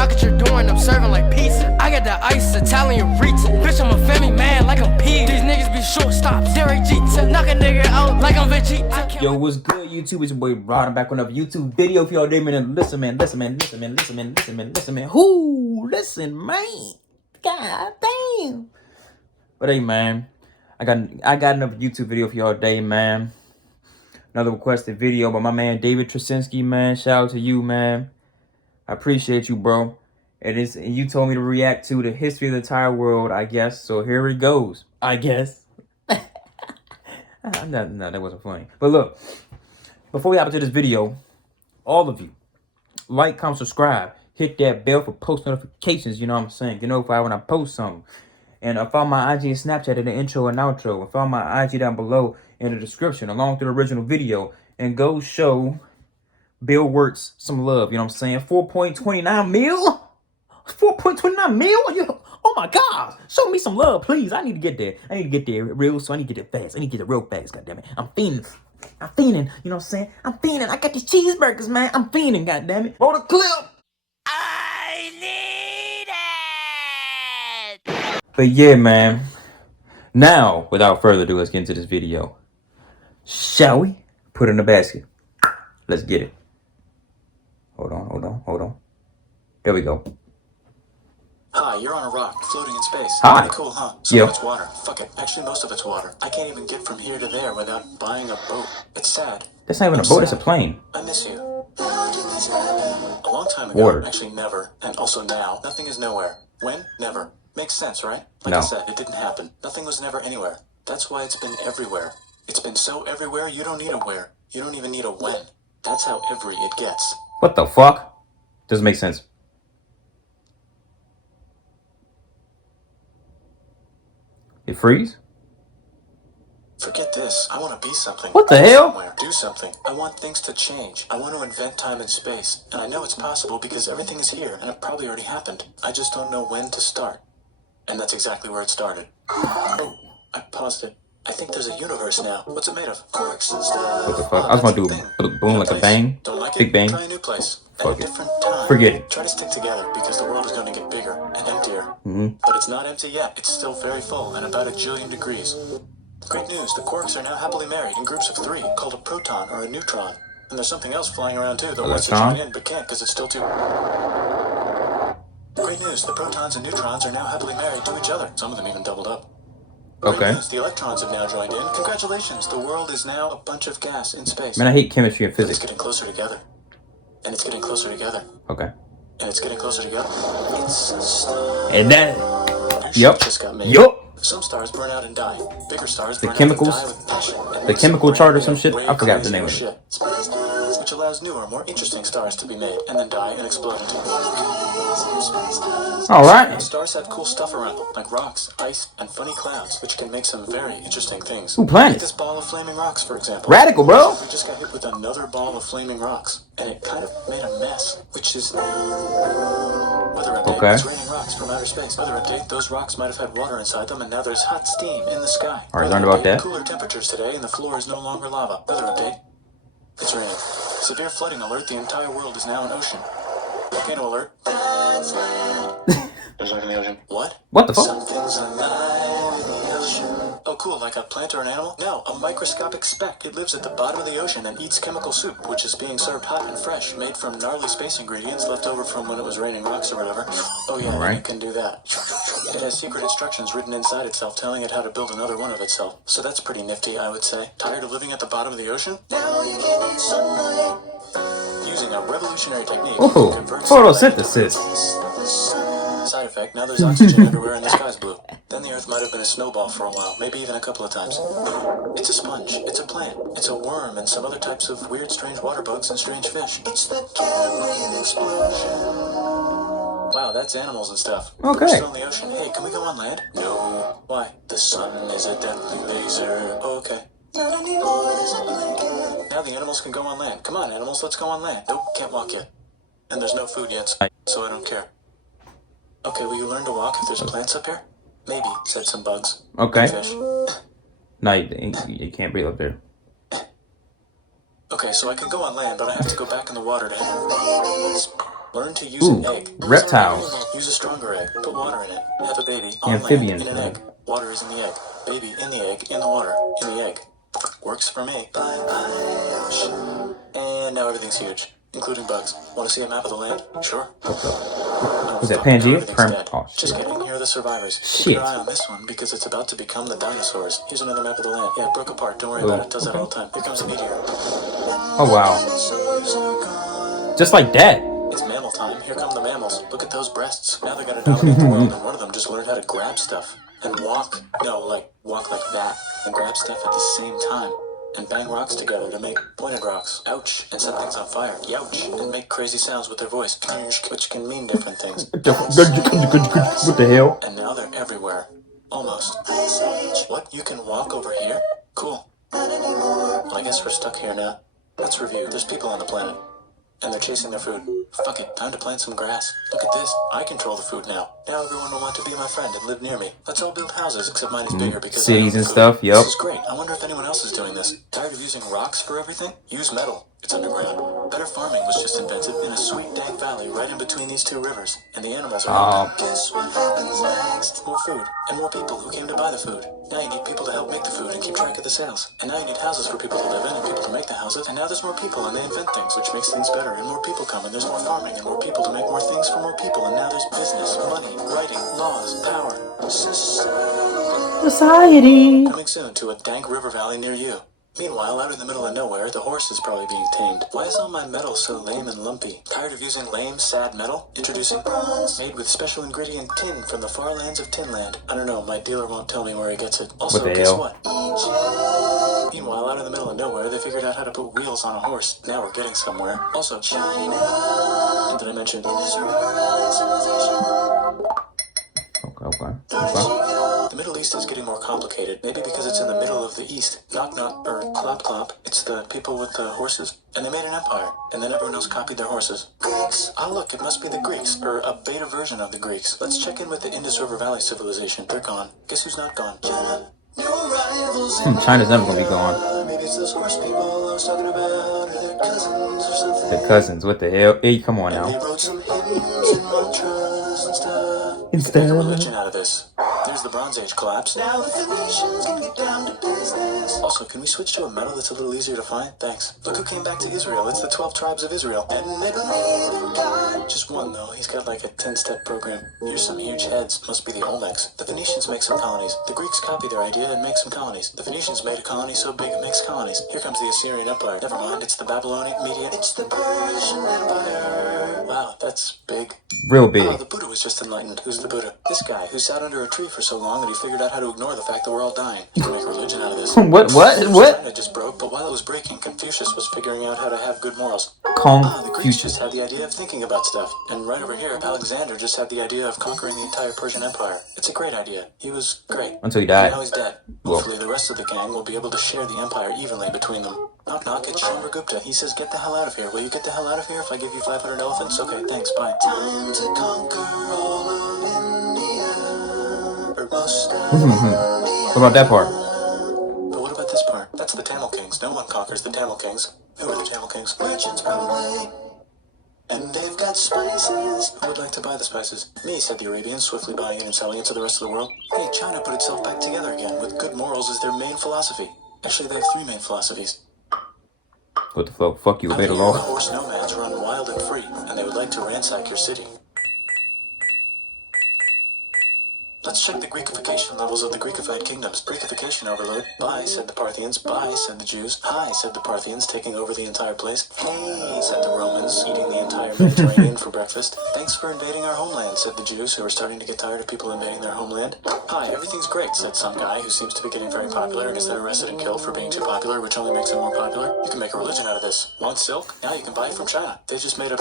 Knock at your door and I'm serving like pizza. I got that ice Italian Rita. Bitch, I'm a family man like I'm P. These niggas be shortstops. Derek Jeter. Knock a nigga out like I'm Vegeta. Yo, what's good, YouTube? It's your boy Rod. I'm back with another YouTube video for y'all day, man. Listen, man. Listen, man. Who? Listen, man. God damn. But hey, man. I got another YouTube video for y'all today, man. Another requested video by my man David Trasinski, man. Shout out to you, man. I appreciate you, bro. You told me to react to the history of the entire world, I guess. So here it goes. I guess. No, that wasn't funny. But look, before we hop into this video, all of you, like, comment, subscribe, hit that bell for post notifications. You know what I'm saying? You notify when I post something. And follow my IG and Snapchat in the intro and outro. And follow my IG down below in the description, along with the original video. And go show Bill Wirtz some love. You know what I'm saying? 4.29 mil? 4.29 mil? Oh my God. Show me some love, please. I need to get there. I need to get there real, so I need to get there fast. I need to get it real fast, goddammit. I'm fiending. You know what I'm saying? I'm fiending. I got these cheeseburgers, man. I'm fiending, goddammit. Roll the clip. I need it. But yeah, man. Now, without further ado, let's get into this video. Shall we? Put it in the basket. Let's get it. Hold on. There we go. Hi, you're on a rock, floating in space. Hi. Pretty cool, huh? Some Yep. of it's water. Fuck it. Actually, most of it's water. I can't even get from here to there without buying a boat. It's sad. That's not even a boat, it's a plane. I miss you. A long time ago, Water. actually never, and also now, nothing is nowhere. When? Never. Makes sense, right? Like No. I said, it didn't happen. Nothing was never anywhere. That's why it's been everywhere. It's been so everywhere, you don't need a where. You don't even need a when. That's how every it gets. What the fuck? Doesn't make sense. It freeze? Forget this. I want to be something. What the Go hell? Somewhere. Do something. I want things to change. I want to invent time and space. And I know it's possible because everything is here and it probably already happened. I just don't know when to start. And that's exactly where it started. Oh, I paused it. I think there's a universe now. What's it made of? Quarks and stuff. What the fuck? I was gonna do a boom like a bang. Don't like Big it? bang. Try a new place. Fuck At a it. different time. Forget it. Try to stick together because the world is going to get bigger and emptier. But it's not empty yet. It's still very full and about 1 jillion degrees. Great news. The quarks are now happily married in groups of 3 called a proton or a neutron. And there's something else flying around too that wants to Electron? join in but can't because it's still too... Great news. The protons and neutrons are now happily married to each other. Some of them even doubled up. Great Okay. news. The electrons have now joined in. Congratulations. The world is now a bunch of gas in space. Man, I hate chemistry and But it's physics. getting closer together. And it's getting closer together. Okay. And it's getting closer together. It's a star. And that. New Yup. ship just got made. Yup. Some stars burn out and die. Bigger stars The burn chemicals? out and die with passion. And The make chemical some chart or brand some new, shit? way I forgot the crazier name of it. shit. Which allows newer, more interesting stars to be made, and then die and explode into Alright. Stars have cool stuff around them, like rocks, ice, and funny clouds, which can make some very interesting things. Ooh, planets. Like this ball of flaming rocks, for example. Radical, bro. We just got hit with another ball of flaming rocks, and it kind of made a mess, which is... Weather update. Okay. It's raining rocks from outer space. Weather update. Those rocks might have had water inside them, and now there's hot steam in the sky. Alright, Weather learned about update, that. Cooler temperatures today, and the floor is no longer lava. Weather update. It's raining. Severe flooding alert. The entire world is now an ocean. Volcano alert. There's life in the ocean. What? What the fuck? Something's alive in the ocean. Oh, cool. Like a plant or an animal? No, a microscopic speck. It lives at the bottom of the ocean and eats chemical soup, which is being served hot and fresh, made from gnarly space ingredients left over from when it was raining rocks or whatever. Oh yeah, Alright. it can do that. It has secret instructions written inside itself telling it how to build another one of itself. So that's pretty nifty, I would say. Tired of living at the bottom of the ocean? Now you can eat sunlight. Using a revolutionary technique. Ooh, you can convert photosynthesis. Side effect, now there's oxygen everywhere and the sky's blue. Then the earth might have been a snowball for a while, maybe even a couple of times. It's a sponge, it's a plant, it's a worm, and some other types of weird, strange water bugs and strange fish. It's the Cambrian explosion. Wow, that's animals and stuff. Okay. We're still in the ocean. Hey, can we go on land? No. Why? The sun is a deadly laser. Oh, okay. Not anymore, it's a blanket. Now the animals can go on land. Come on, animals, let's go on land. Nope, can't walk yet. And there's no food yet, so I don't care. Okay, will you learn to walk if there's plants up here? Maybe, said some bugs. Okay. Fish. No, you can't breathe up there. Okay, so I can go on land, but I have to go back in the water to have babies. Learn to use an Ooh, egg. reptiles. Use a stronger egg. Put water in it. Have a baby. On Amphibians. land, in an egg. Water is in the egg. Baby in the egg. In the water. In the egg. Works for me. And now everything's huge, including bugs. Want to see a map of the land? Sure. Was that Pangea? Oh, just shit. kidding. Here are the survivors. Shit. Keep your eye on this one because it's about to become the dinosaurs. Here's another map of the land. Yeah, it broke apart. Don't worry about it. Does that all the time. Here comes a meteor. Oh, wow. Just like that. It's mammal time. Here come the mammals. Look at those breasts. Now they gotta dominate the world, and one of them just learned how to grab stuff and walk. No, like walk like that and grab stuff at the same time. And bang rocks together to make pointed rocks. Ouch. And set things on fire. Youch. And make crazy sounds with their voice. Which can mean different things. What the hell? And now they're everywhere. Almost. What? You can walk over here? Cool. Well, I guess we're stuck here now. Let's review. There's people on the planet. And they're chasing their food. Fuck it, time to plant some grass. Look at this, I control the food now. Now everyone will want to be my friend and live near me. Let's all build houses, except mine is bigger because cities and food. stuff, yep. This is great, I wonder if anyone else is doing this. Tired of using rocks for everything? Use metal. It's underground. Better farming was just invented in a sweet dank valley right in between these two rivers. And the animals are Guess what happens next? More food, and more people who came to buy the food. Now you need people to help make the food and keep track of the sales. And now you need houses for people to live in and people to make the houses. And now there's more people and they invent things, which makes things better. And more people come and there's more farming and more people to make more things for more people. And now there's business, money, writing, laws, power. Society. Coming soon to a dank river valley near you. Meanwhile, out in the middle of nowhere, the horse is probably being tamed. Why is all my metal so lame and lumpy? Tired of using lame, sad metal? Introducing bronze, made with special ingredient tin from the far lands of Tinland. I don't know, my dealer won't tell me where he gets it. Also, What the guess hell? what? Meanwhile, out in the middle of nowhere, they figured out how to put wheels on a horse. Now we're getting somewhere. Also, China. And did I mention Okay. The Middle East is getting more complicated, maybe because it's in the middle of the East. Knock knock, or clop clop. It's the people with the horses. And they made an empire, and then everyone else copied their horses. Greeks! Ah look, it must be the Greeks, or a beta version of the Greeks. Let's check in with the Indus River Valley civilization. They're gone. Guess who's not gone? China. New rivals in China's never gonna be gone. Maybe it's those horse people I was talking about, or their cousins or something. The cousins, what the hell? Hey, come on And they now. wrote some hymns and mantras and stuff. Make a religion out of this. There's the Bronze Age collapse. Now the Phoenicians can get down to business. Also, can we switch to a metal that's a little easier to find? Thanks. Look who came back to Israel. It's the 12 tribes of Israel. And they believe in God. Just one, though. He's got like a 10-step program. Here's some huge heads. Must be the Olmecs. The Phoenicians make some colonies. The Greeks copy their idea and make some colonies. The Phoenicians made a colony so big it makes colonies. Here comes the Assyrian Empire. Never mind, it's the Babylonian Median. It's the Persian Empire. Wow, that's big. Real big. Oh, the Buddha was just enlightened. Who's the Buddha? This guy who sat under a tree for so long that he figured out how to ignore the fact that we're all dying. You can make a religion out of this. What? China just broke, but while it was breaking, Confucius was figuring out how to have good morals. The Greeks just had the idea of thinking about stuff. And right over here, Alexander just had the idea of conquering the entire Persian Empire. It's a great idea. He was great. Until he died. Now he's dead. Hopefully the rest of the gang will be able to share the empire evenly between them. Knock knock, it's Chandragupta. He says, get the hell out of here. Will you get the hell out of here if I give you 500 elephants? Okay, thanks, bye. Time to conquer all of India. Or most of What about that part? But what about this part? That's the Tamil Kings. No one conquers the Tamil Kings. Who are the Tamil Kings? Merchants, probably. And they've got spices. Who would like to buy the spices? Me, said the Arabians, swiftly buying it and selling it to the rest of the world. Hey, China put itself back together again, with good morals as their main philosophy. Actually, they have 3 main philosophies. What the fuck? Fuck you, obey the The law. horse nomads run wild and free, and they would like to ransack your city. Let's check the Greekification levels of the Greekified kingdoms. Greekification overload. Bye, said the Parthians. Bye, said the Jews. Hi, said the Parthians, taking over the entire place. Hey, said the Romans, eating the entire Mediterranean for breakfast. Thanks for invading our homeland, said the Jews, who were starting to get tired of people invading their homeland. Hi, everything's great, said some guy who seems to be getting very popular and is then arrested and killed for being too popular, which only makes him more popular. You can make a religion out of this. Want silk? Now you can buy it from China. They just made a...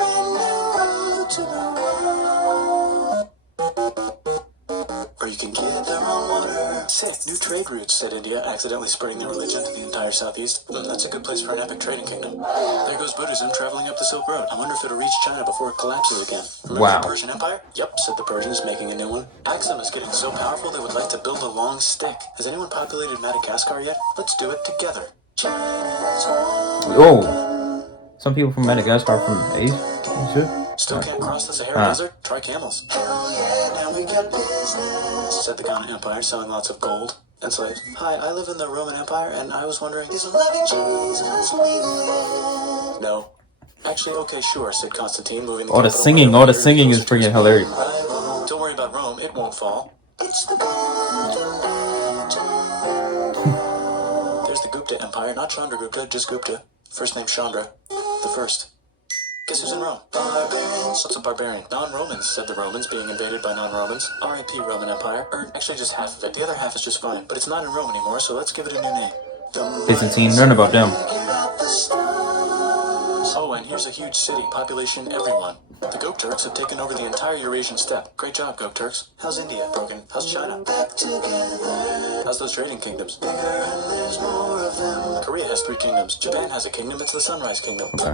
Or you can get their own water. Sick, new trade routes, said India, accidentally spreading their religion to the entire southeast. That's a good place for an epic trading kingdom. There goes Buddhism traveling up the Silk Road. I wonder if it'll reach China before it collapses again. Remember the Persian Empire? Yup, said the Persians, making a new one. Axum is getting so powerful they would like to build a long stick. Has anyone populated Madagascar yet? Let's do it together. China's Oh, some people from Madagascar from Asia. Still can't cross the Sahara Desert? Try camels. Hell yeah, now we got business, said the Ghana Empire, selling lots of gold and slaves. Hi, I live in the Roman Empire, and I was wondering, is loving Jesus legal yet? No. Actually, okay, sure, said Constantine, moving the All the capital singing, wherever all the you're singing is closer to freaking Spain. hilarious. Right, well, don't worry about Rome, it won't fall. It's the There's the Gupta Empire, not Chandragupta, just Gupta. First name Chandra, the first. Guess who's in Rome? Barbarians. What's a barbarian? Non-Romans, said the Romans, being invaded by non-Romans. R.I.P. Roman Empire. Or actually just half of it. The other half is just fine. But it's not in Rome anymore, so let's give it a new name. Byzantine, learn about them. Oh, and here's a huge city, population everyone. The Gok Turks have taken over the entire Eurasian steppe. Great job, Gok Turks. How's India? Broken. How's China? Back together. How's those trading kingdoms? Bigger and there's more of them. Korea has 3 kingdoms. Japan has a kingdom. It's the Sunrise Kingdom. Okay.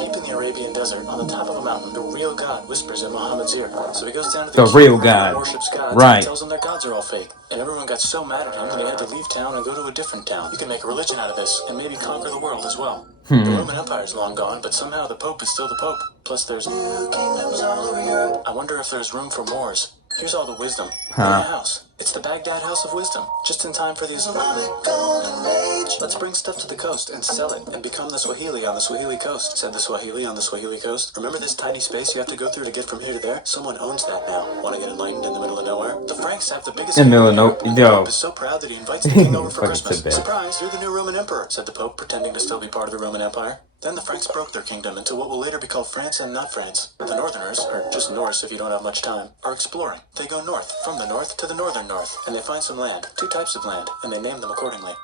Deep in the Arabian desert, on the top of a mountain, the real God whispers in Muhammad's ear. So he goes down to The ocean real and God. worships gods, Right. and tells them their gods are all fake. And everyone got so mad at him that he had to leave town and go to a different town. You can make a religion out of this, and maybe conquer the world as well. The Roman Empire's long gone, but somehow the Pope is still the Pope. Plus there's new kingdoms all over Europe. I wonder if there's room for wars. Here's all the wisdom. In a house. It's the Baghdad House of Wisdom. Just in time for the Islamic Golden Age. Let's bring stuff to the coast and sell it and become the Swahili on the Swahili coast, said the Swahili on the Swahili coast. Remember this tiny space you have to go through to get from here to there? Someone owns that now. Want to get enlightened in the middle of nowhere? The Franks have the biggest In the middle of Europe, and the yo. Pope is so proud that he invites the king over for Fucking Christmas. said that. Surprise, you're the new Roman Emperor, said the Pope, pretending to still be part of the Roman Empire. Then the Franks broke their kingdom into what will later be called France and not France. The Northerners, or just Norse if you don't have much time, are exploring. They go north, from the north to the northern north, and they find some land, 2 types of land, and they name them accordingly.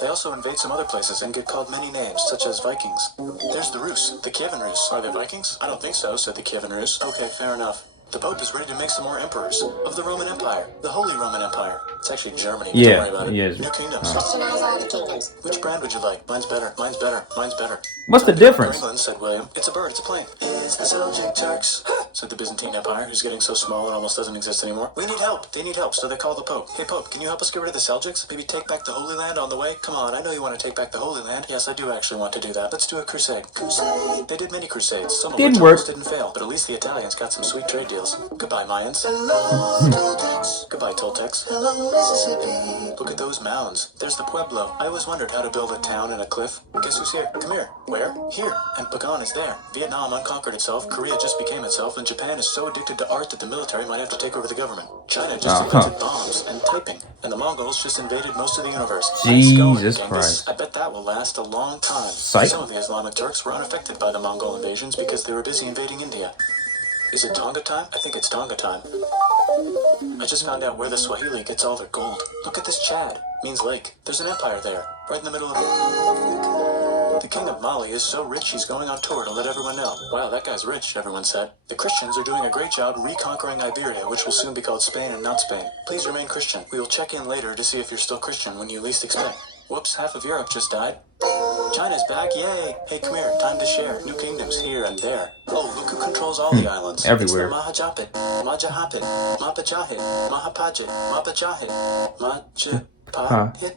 They also invade some other places and get called many names, such as Vikings. There's the Rus, the Kievan Rus. Are they Vikings? I don't think so, said the Kievan Rus. Okay, fair enough. The Pope is ready to make some more emperors of the Roman Empire, the Holy Roman Empire. It's actually Germany. Yeah, don't worry about it. yes. New kingdoms. Customize all the kingdoms. Which brand would you like? Mine's better. Mine's better. Mine's better. What's the Time to go to difference? England, said William. It's a bird. It's a plane. It's the Seljuk Turks, said the Byzantine Empire, who's getting so small it almost doesn't exist anymore. We need help. They need help, so they call the Pope. Hey, Pope, can you help us get rid of the Seljuks? Maybe take back the Holy Land on the way? Come on, I know you want to take back the Holy Land. Yes, I do actually want to do that. Let's do a crusade. Crusade. They did many crusades. Some of Didn't which work. almost didn't fail, but at least the Italians got some sweet trade deals. Goodbye, Mayans. Goodbye, Toltecs. Hello, Mississippi. Look at those mounds. There's the Pueblo. I always wondered how to build a town in a cliff. Guess who's here? Come here. Where? Here. And Pagan is there. Vietnam unconquered itself. Korea just became itself. And Japan is so addicted to art that the military might have to take over the government. China just invented bombs and typing. And the Mongols just invaded most of the universe. Nice going, Jesus Genghis. Christ. I bet that will last a long time. Psych. Some of the Islamic Turks were unaffected by the Mongol invasions because they were busy invading India. Is it Tonga time? I think it's Tonga time. I just found out where the Swahili gets all their gold. Look at this Chad. Means lake. There's an empire there. Right in the middle of it. The king of Mali is so rich he's going on tour to let everyone know. Wow, that guy's rich, everyone said. The Christians are doing a great job reconquering Iberia, which will soon be called Spain and not Spain. Please remain Christian. We will check in later to see if you're still Christian when you least expect. Whoops, half of Europe just died. China's back, yay! Hey, come here, time to share. New kingdoms here and there. Oh, look who controls all the islands. Everywhere. It's the Mahajapit, Majahapit, Mapajahit, Mahapajit, Mapajahit, Majapahit. Hit.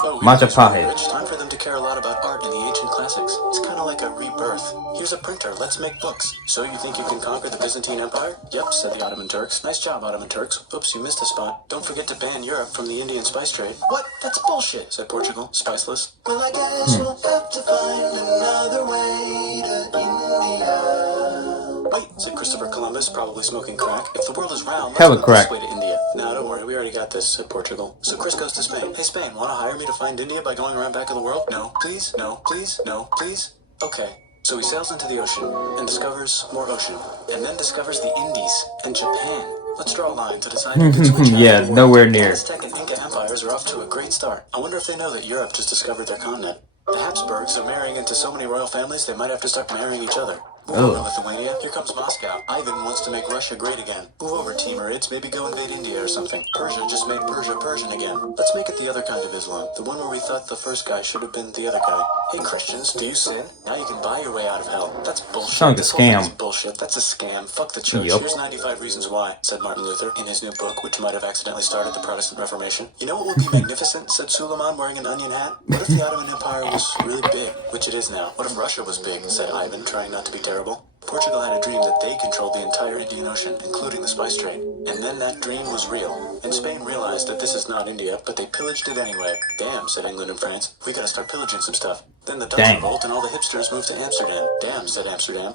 Oh, Majapahit. rich. Time for them to care a lot about art and the ancient classics. It's kind of like a rebirth. Here's a printer. Let's make books. So you think you can conquer the Byzantine Empire? Yep, said the Ottoman Turks. Nice job, Ottoman Turks. Oops, you missed a spot. Don't forget to ban Europe from the Indian spice trade. What? That's bullshit, said Portugal. Spiceless. Well, I guess we'll have to find another way to India. Wait, said Christopher Columbus, probably smoking crack. If the world is round, let's Hella go crack. this way to India. No, don't worry, we already got this, said Portugal. So Chris goes to Spain. Hey, Spain, want to hire me to find India by going around back of the world? No, please, no, please, no, please. Okay. So he sails into the ocean and discovers more ocean, and then discovers the Indies and Japan. Let's draw a line to decide who gets which. Yeah, nowhere near. Aztec and Inca empires are off to a great start. I wonder if they know that Europe just discovered their continent. The Habsburgs are marrying into so many royal families they might have to start marrying each other. Move over, Lithuania. Here comes Moscow. Ivan wants to make Russia great again. Move over, Timurids. Maybe go invade India or something. Persia just made Persia Persian again. Let's make it the other kind of Islam. The one where we thought the first guy should have been the other guy. Hey, Christians, do you sin? Now you can buy your way out of hell. That's bullshit. Sounds like a This whole thing scam. is bullshit. That's a scam. Fuck the church. Yup. Here's 95 Reasons Why, said Martin Luther in his new book, which might have accidentally started the Protestant Reformation. You know what would be magnificent, said Suleiman wearing an onion hat? What if the Ottoman Empire was really big, which it is now? What if Russia was big, said Ivan, trying not to be terrible? terrible. Portugal had a dream that they controlled the entire Indian Ocean, including the spice trade. And then that dream was real. And Spain realized that this is not India, but they pillaged it anyway. Damn, said England and France. We gotta start pillaging some stuff. Then the Dutch revolt and all the hipsters moved to Amsterdam. Damn, said Amsterdam.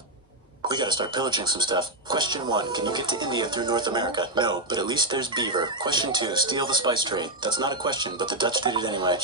We gotta start pillaging some stuff. Question 1, can you get to India through North America? No, but at least there's beaver. Question 2, steal the spice trade. That's not a question, but the Dutch did it anyway.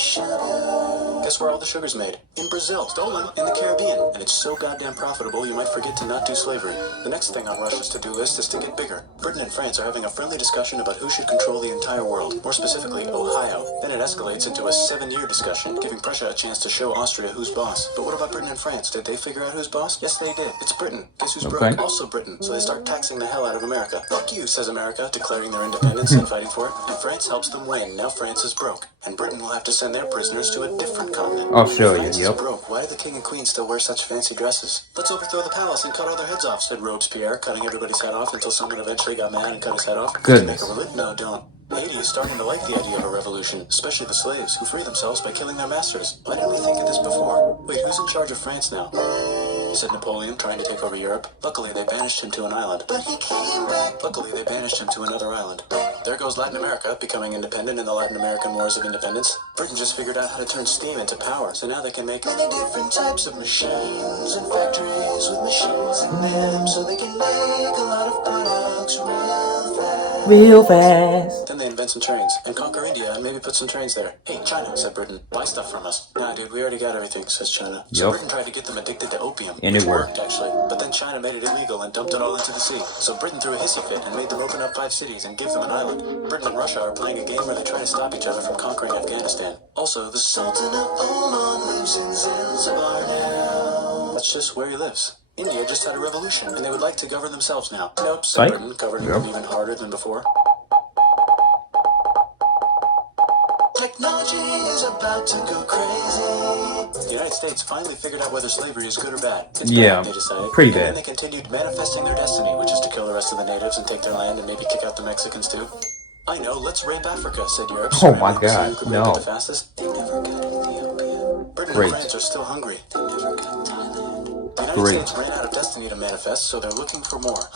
Guess where all the sugar's made? In Brazil. Stolen. In the Caribbean. And it's so goddamn profitable you might forget to not do slavery. The next thing on Russia's to-do list is to get bigger. Britain and France are having a friendly discussion about who should control the entire world. More specifically, Ohio. Then it escalates into a 7-year discussion, giving Prussia a chance to show Austria who's boss. But what about Britain and France? Did they figure out who's boss? Yes, they did. It's Britain. Guess who's broke? Also Britain. So they start taxing the hell out of America. Fuck you, says America, declaring their independence and fighting for it. And France helps them win. Now France is broke. And Britain will have to send their prisoners to a different continent. Australia, France yep. is broke. Why do the king and queen still wear such fancy dresses? Let's overthrow the palace and cut all their heads off, said Robespierre, cutting everybody's head off until someone eventually got mad and cut his head off. Goodness. No, don't. Haiti is starting to like the idea of a revolution, especially the slaves, who free themselves by killing their masters. Why didn't we think of this before? Wait, who's in charge of France now? Said Napoleon, trying to take over Europe. Luckily, they banished him to an island. But he came back. Luckily, they banished him to another island. There goes Latin America, becoming independent in the Latin American Wars of Independence. Britain just figured out how to turn steam into power, so now they can make many different types of machines and factories with machines in them, so they can make a lot of products real fast. Then they invent some trains and conquer India and maybe put some trains there. Hey, China, said Britain, buy stuff from us. Nah, dude, we already got everything, says China. So Britain tried to get them addicted to opium, and which it worked, actually. But then China made it illegal and dumped it all into the sea. So Britain threw a hissy fit and made them open up 5 cities and give them an island. Britain and Russia are playing a game where they try to stop each other from conquering Afghanistan. Also, the Sultan of Oman lives in Zanzibar now. That's just where he lives. India just had a revolution, and they would like to govern themselves now. Nope, said Britain, governing them even harder than before. Technology is about to go crazy. The United States finally figured out whether slavery is good or bad. It's bad, they decided. Pretty bad. And then they continued manifesting their destiny, which is to kill the rest of the natives and take their land and maybe kick out the Mexicans too. I know, let's rape Africa, said Europe. Oh my God, no. The fastest. They never got Ethiopia. Britain and France are still hungry. They never got Thailand. The United States ran out of destiny to manifest, so they're looking for more.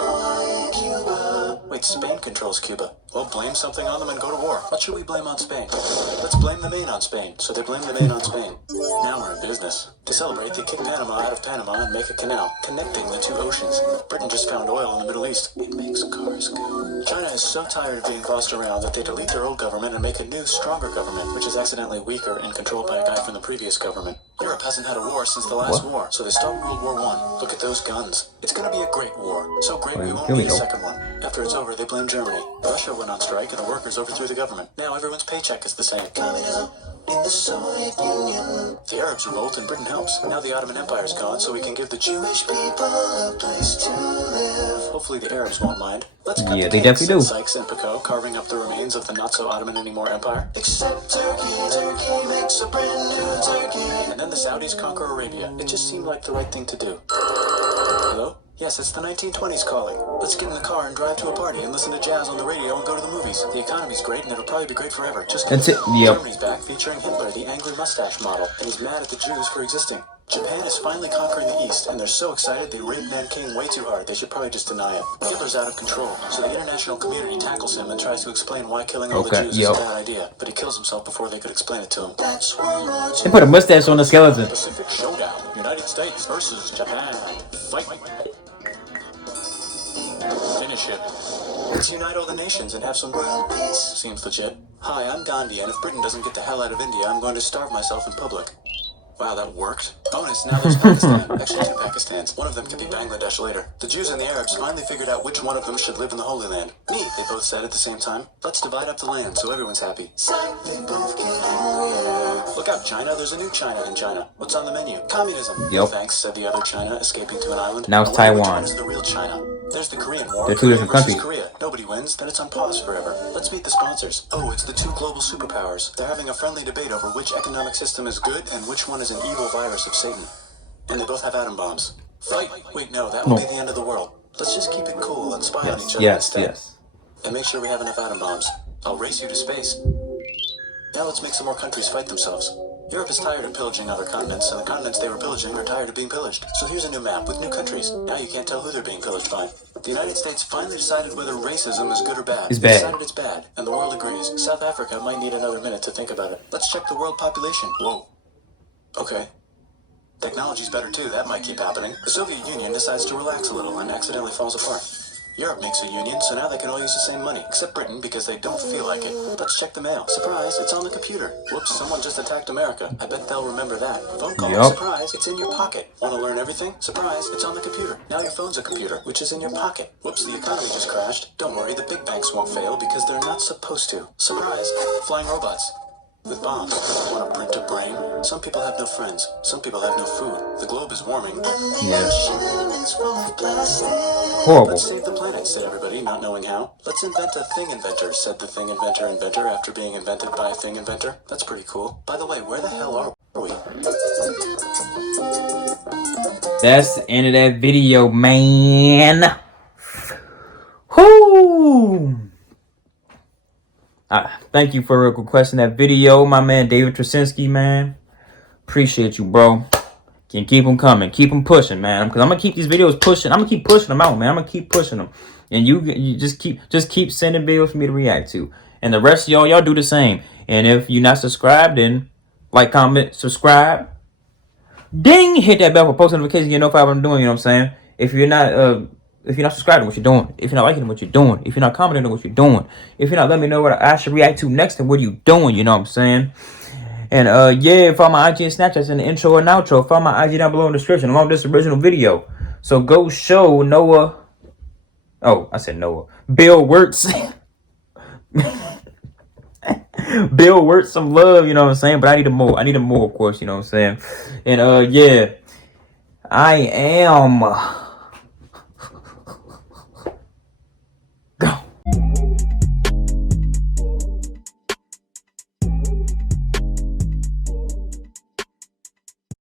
Cuba. Wait, Spain controls Cuba. Well, blame something on them and go to war. What should we blame on Spain? Let's blame the Maine on Spain. So they blame the Maine on Spain. Now we're in business. To celebrate, they kick Panama out of Panama and make a canal, connecting the 2 oceans. Britain just found oil in the Middle East. It makes cars go. China is so tired of being bossed around that they delete their old government and make a new, stronger government, which is accidentally weaker and controlled by a guy from the previous government. Europe hasn't had a war since the last war, so they start World War I. Look at those guns. It's gonna be a great war. So great we won't need a second one. After it's over, they blame Germany. Russia went on strike and the workers overthrew the government. Now everyone's paycheck is the same. Communism in the Soviet Union. The Arabs revolt and Britain helps. Now the Ottoman Empire's gone, so we can give the Jewish people a place to live. Hopefully the Arabs won't mind. Let's cut they definitely do. Sykes and Picot carving up the remains of the not-so-Ottoman anymore empire. Except Turkey. Turkey makes a brand new Turkey. And then the Saudis conquer Arabia. It just seemed like the right thing to do. Hello? Yes, it's the 1920s calling. Let's get in the car and drive to a party and listen to jazz on the radio and go to the movies. The economy's great and it'll probably be great forever. Just that's it. Yep. Germany's back featuring Hitler, the angry mustache model, and he's mad at the Jews for existing. Japan is finally conquering the East, and they're so excited they raped Nanking way too hard. They should probably just deny it. Hitler's out of control, so the international community tackles him and tries to explain why killing all the Jews is a bad idea. But he kills himself before they could explain it to him. That's World War II. They put a mustache on the skeleton. Pacific Showdown. United States versus Japan. Fight. Finish it. Let's unite all the nations and have some world peace. Seems legit. Hi, I'm Gandhi, and if Britain doesn't get the hell out of India, I'm going to starve myself in public. Wow, that worked. Bonus, now there's Pakistan. Actually, 2 Pakistans. One of them could be Bangladesh later. The Jews and the Arabs finally figured out which one of them should live in the Holy Land. Me, they both said at the same time. Let's divide up the land so everyone's happy. They both get angrier. Look out, China. There's a new China in China. What's on the menu? Communism. No thanks, said the other China, escaping to an island. Now it's Taiwan. Which one is the real China? There's the Korean War. They're 2 different countries. Korea. Nobody wins, then it's on pause forever. Let's meet the sponsors. Oh, it's the 2 global superpowers. They're having a friendly debate over which economic system is good and which one is an evil virus of Satan. And they both have atom bombs. Fight! Wait, no, that would be the end of the world. Let's just keep it cool and spy on each other instead. And make sure we have enough atom bombs. I'll race you to space. Now let's make some more countries fight themselves. Europe is tired of pillaging other continents, and the continents they were pillaging are tired of being pillaged. So here's a new map with new countries. Now you can't tell who they're being pillaged by. The United States finally decided whether racism is good or bad. It's They bad. decided it's bad, and the world agrees. South Africa might need another minute to think about it. Let's check the world population. Whoa. Okay. Technology's better too, that might keep happening. The Soviet Union decides to relax a little and accidentally falls apart. Europe makes a union, so now they can all use the same money, except Britain because they don't feel like it. Let's check the mail. Surprise, it's on the computer. Whoops, someone just attacked America. I bet they'll remember that. Phone call, Yup. surprise, it's in your pocket. Want to learn everything? Surprise, it's on the computer. Now your phone's a computer, which is in your pocket. Whoops, the economy just crashed. Don't worry, the big banks won't fail because they're not supposed to. Surprise, flying robots. With bombs. Want to print a brain? Some people have no friends. Some people have no food. The globe is warming. Yeah. Horrible. Horrible. Let's save the planet, said everybody, not knowing how. Let's invent a thing inventor, said the thing inventor after being invented by a thing inventor. That's pretty cool. By the way, where the hell are we? That's the end of that video, man. Whoo! Thank you for requesting that video, my man David Trasinski, man. Appreciate you, bro. Can keep them coming, keep them pushing, man. Because I'm gonna keep these videos pushing. I'm gonna keep pushing them out, man. I'm gonna keep pushing them, and you just keep sending videos for me to react to. And the rest of y'all do the same. And if you're not subscribed, then like, comment, subscribe. Ding! Hit that bell for post notifications. You know what I'm doing. You know what I'm saying? If you're not subscribing, what you're doing. If you're not liking what you're doing. If you're not commenting on what you're doing. If you're not letting me know what I should react to next, then what are you doing? You know what I'm saying? And yeah, follow my IG and Snapchat's in the intro and outro. Follow my IG down below in the description along with this original video. So go show Noah. Oh, I said Noah. Bill Wirtz. Bill Wirtz some love, you know what I'm saying? But I need him more. I need him more, of course, you know what I'm saying? And yeah, I am